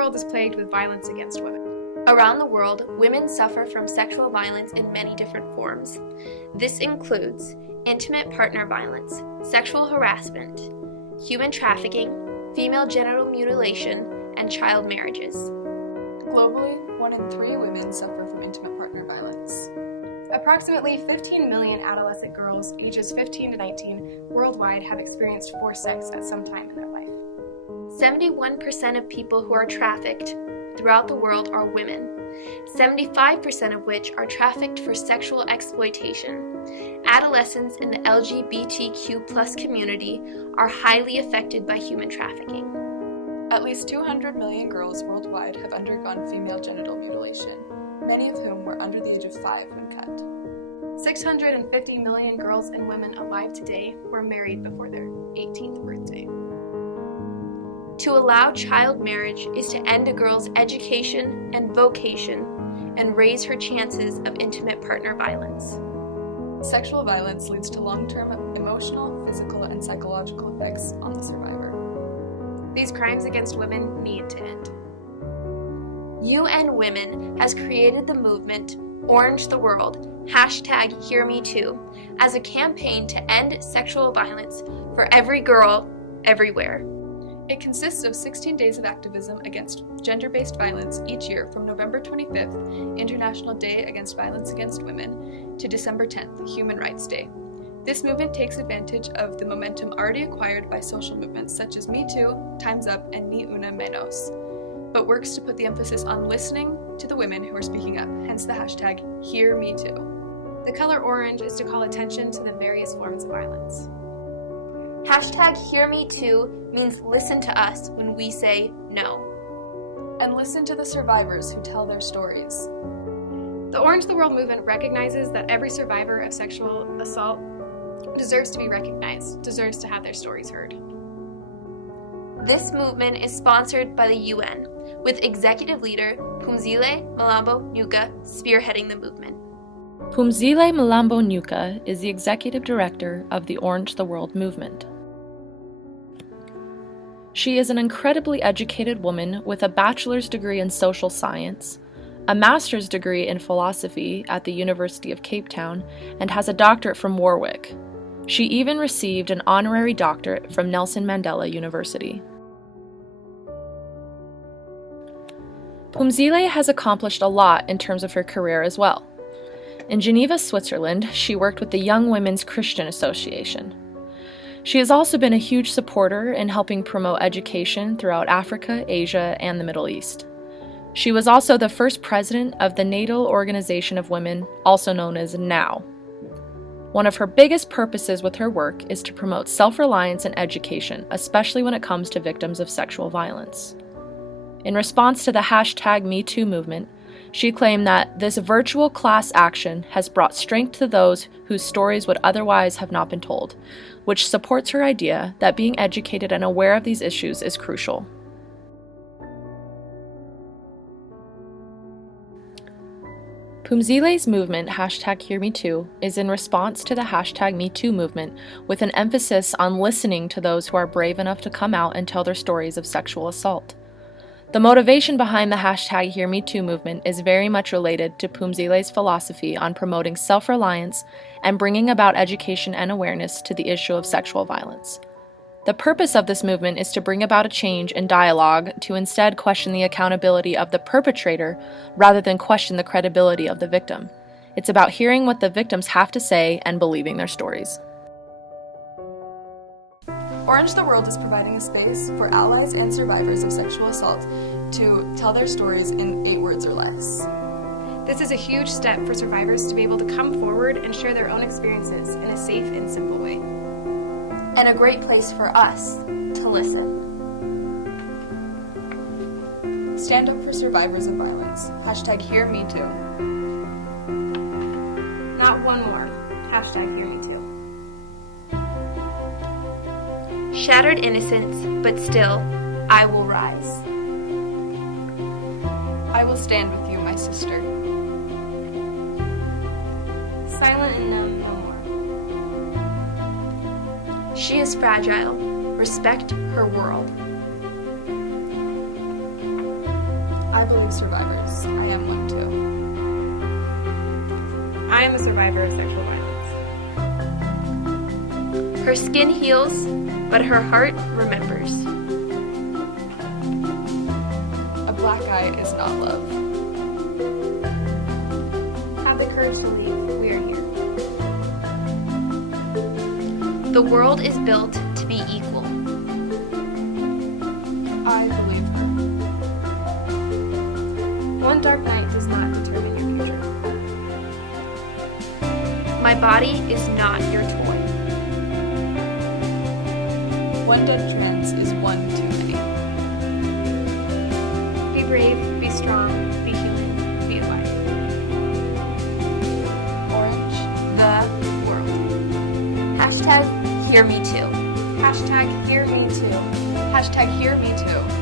world is plagued with violence against women. Around the world, women suffer from sexual violence in many different forms. This includes intimate partner violence, sexual harassment, human trafficking, female genital mutilation, and child marriages. Globally, 1 in 3 women suffer from intimate partner violence. Approximately 15 million adolescent girls ages 15 to 19 worldwide have experienced forced sex at some time in their life. 71% of people who are trafficked throughout the world are women, 75% of which are trafficked for sexual exploitation. Adolescents in the LGBTQ+ community are highly affected by human trafficking. At least 200 million girls worldwide have undergone female genital mutilation, many of whom were under the age of 5 when cut. 650 million girls and women alive today were married before their 18th birthday. To allow child marriage is to end a girl's education and vocation and raise her chances of intimate partner violence. Sexual violence leads to long-term emotional, physical, and psychological effects on the survivor. These crimes against women need to end. UN Women has created the movement Orange the World, #HearMeToo, as a campaign to end sexual violence for every girl, everywhere. It consists of 16 days of activism against gender-based violence each year from November 25th, International Day Against Violence Against Women, to December 10th, Human Rights Day. This movement takes advantage of the momentum already acquired by social movements such as Me Too, Time's Up, and Ni Una Menos, but works to put the emphasis on listening to the women who are speaking up, hence the hashtag #HearMeToo. The color orange is to call attention to the various forms of violence. #HearMeToo means listen to us when we say no. And listen to the survivors who tell their stories. The Orange the World movement recognizes that every survivor of sexual assault deserves to be recognized, deserves to have their stories heard. This movement is sponsored by the UN, with executive leader Phumzile Mlambo Nyuka spearheading the movement. Phumzile Mlambo Nyuka is the executive director of the Orange the World movement. She is an incredibly educated woman with a bachelor's degree in social science, a master's degree in philosophy at the University of Cape Town, and has a doctorate from Warwick. She even received an honorary doctorate from Nelson Mandela University. Phumzile has accomplished a lot in terms of her career as well. In Geneva, Switzerland, she worked with the Young Women's Christian Association. She has also been a huge supporter in helping promote education throughout Africa, Asia, and the Middle East. She was also the first president of the Natal Organization of Women, also known as NOW. One of her biggest purposes with her work is to promote self-reliance and education, especially when it comes to victims of sexual violence. In response to the #MeToo movement, she claimed that this virtual class action has brought strength to those whose stories would otherwise have not been told, which supports her idea that being educated and aware of these issues is crucial. Phumzile's movement, #HearMeToo, is in response to the #MeToo movement with an emphasis on listening to those who are brave enough to come out and tell their stories of sexual assault. The motivation behind the #HearMeToo movement is very much related to Phumzile's philosophy on promoting self-reliance and bringing about education and awareness to the issue of sexual violence. The purpose of this movement is to bring about a change in dialogue to instead question the accountability of the perpetrator rather than question the credibility of the victim. It's about hearing what the victims have to say and believing their stories. Orange the World is providing a space for allies and survivors of sexual assault to tell their stories in 8 words or less. This is a huge step for survivors to be able to come forward and share their own experiences in a safe and simple way. And a great place for us to listen. Stand up for survivors of violence. #HearMeToo. Not one more. #HearMeToo. Shattered innocence, but still, I will rise. I will stand with you, my sister. Silent and numb no more. She is fragile. Respect her world. believe survivors. I am one too. I am a survivor of sexual violence. Her skin heals, but her heart remembers. A black eye is not love. Have the courage to leave. We are here. The world is built to be equal. I believe her. One dark night does not determine your future. My body is not your toy. One dead trans is one too many. Be brave, be strong, be human, be alive. Orange, the world. Hashtag hear me too. Hashtag hear me too. Hashtag hear me too.